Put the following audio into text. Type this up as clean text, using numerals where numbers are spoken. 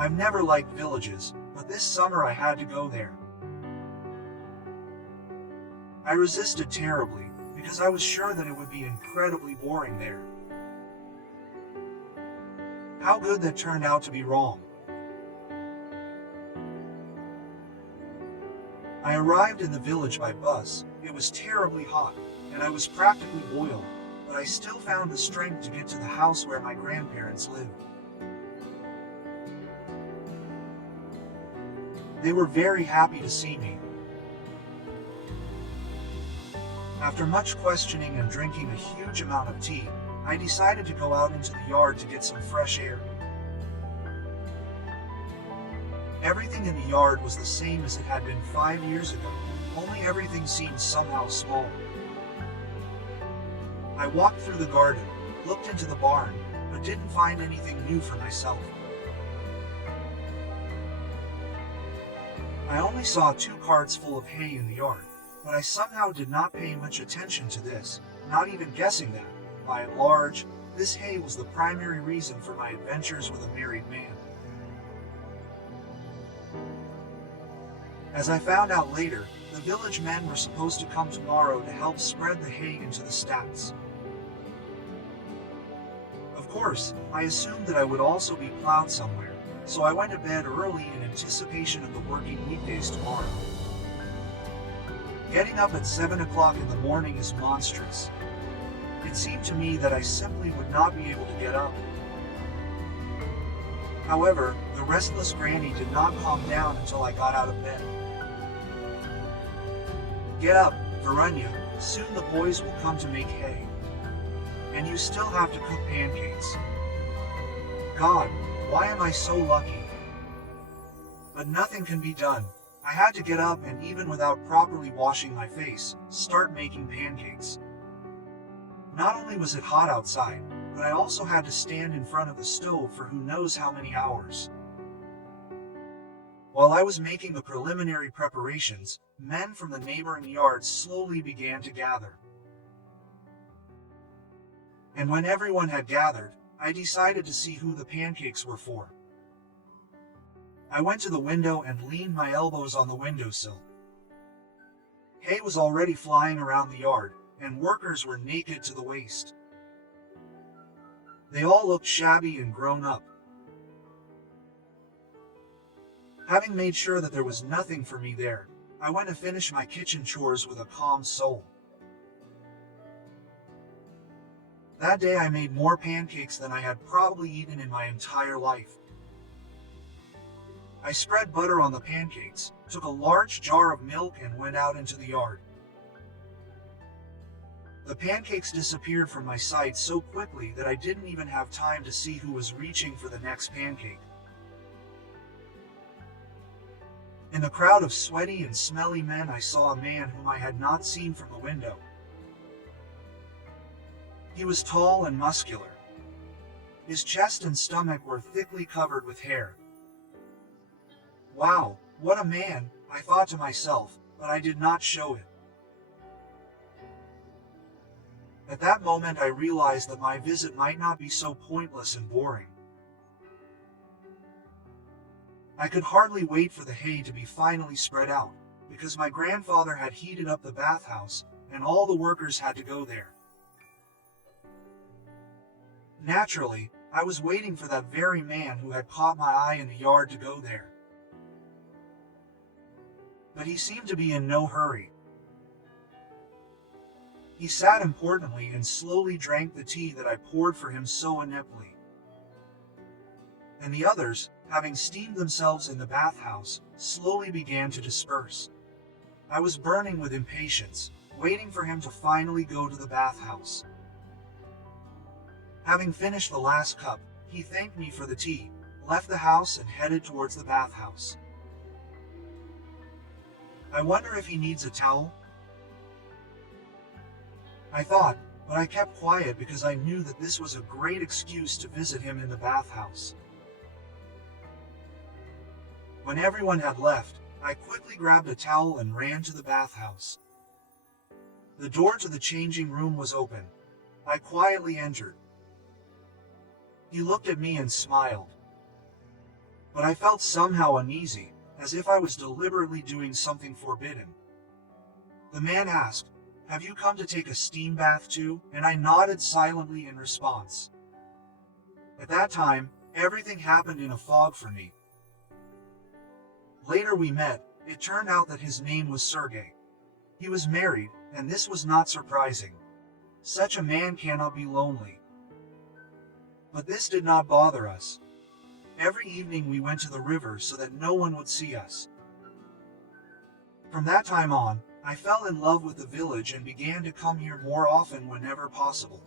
I've never liked villages, but this summer I had to go there. I resisted terribly, because I was sure that it would be incredibly boring there. How good that turned out to be wrong. I arrived in the village by bus. It was terribly hot, and I was practically boiled, but I still found the strength to get to the house where my grandparents lived. They were very happy to see me. After much questioning and drinking a huge amount of tea, I decided to go out into the yard to get some fresh air. Everything in the yard was the same as it had been 5 years ago, only everything seemed somehow small. I walked through the garden, looked into the barn, but didn't find anything new for myself. I only saw 2 carts full of hay in the yard, but I somehow did not pay much attention to this, not even guessing that, by and large, this hay was the primary reason for my adventures with a married man. As I found out later, the village men were supposed to come tomorrow to help spread the hay into the stacks. Of course, I assumed that I would also be plowed somewhere, so I went to bed early in anticipation of the working weekdays tomorrow. Getting up at 7 o'clock in the morning is monstrous. It seemed to me that I simply would not be able to get up. However, the restless granny did not calm down until I got out of bed. Get up, Verunya, soon the boys will come to make hay. And you still have to cook pancakes. God, why am I so lucky? But nothing can be done. I had to get up and even without properly washing my face, start making pancakes. Not only was it hot outside, but I also had to stand in front of the stove for who knows how many hours. While I was making the preliminary preparations, men from the neighboring yards slowly began to gather. And when everyone had gathered, I decided to see who the pancakes were for. I went to the window and leaned my elbows on the windowsill. Hay was already flying around the yard, and workers were naked to the waist. They all looked shabby and grown up. Having made sure that there was nothing for me there, I went to finish my kitchen chores with a calm soul. That day I made more pancakes than I had probably eaten in my entire life. I spread butter on the pancakes, took a large jar of milk and went out into the yard. The pancakes disappeared from my sight so quickly that I didn't even have time to see who was reaching for the next pancake. In the crowd of sweaty and smelly men I saw a man whom I had not seen from the window. He was tall and muscular. His chest and stomach were thickly covered with hair. Wow, what a man, I thought to myself, but I did not show it. At that moment I realized that my visit might not be so pointless and boring. I could hardly wait for the hay to be finally spread out, because my grandfather had heated up the bathhouse, and all the workers had to go there. Naturally, I was waiting for that very man who had caught my eye in the yard to go there. But he seemed to be in no hurry. He sat importantly and slowly drank the tea that I poured for him so ineptly. And the others, having steamed themselves in the bathhouse, slowly began to disperse. I was burning with impatience, waiting for him to finally go to the bathhouse. Having finished the last cup, he thanked me for the tea, left the house and headed towards the bathhouse. I wonder if he needs a towel? I thought, but I kept quiet because I knew that this was a great excuse to visit him in the bathhouse. When everyone had left, I quickly grabbed a towel and ran to the bathhouse. The door to the changing room was open. I quietly entered. He looked at me and smiled. but I felt somehow uneasy, as if I was deliberately doing something forbidden. The man asked, "Have you come to take a steam bath too?" And I nodded silently in response. At that time, everything happened in a fog for me. Later we met. It turned out that his name was Sergey. He was married, and this was not surprising. Such a man cannot be lonely. But this did not bother us. Every evening we went to the river so that no one would see us. From that time on, I fell in love with the village and began to come here more often whenever possible.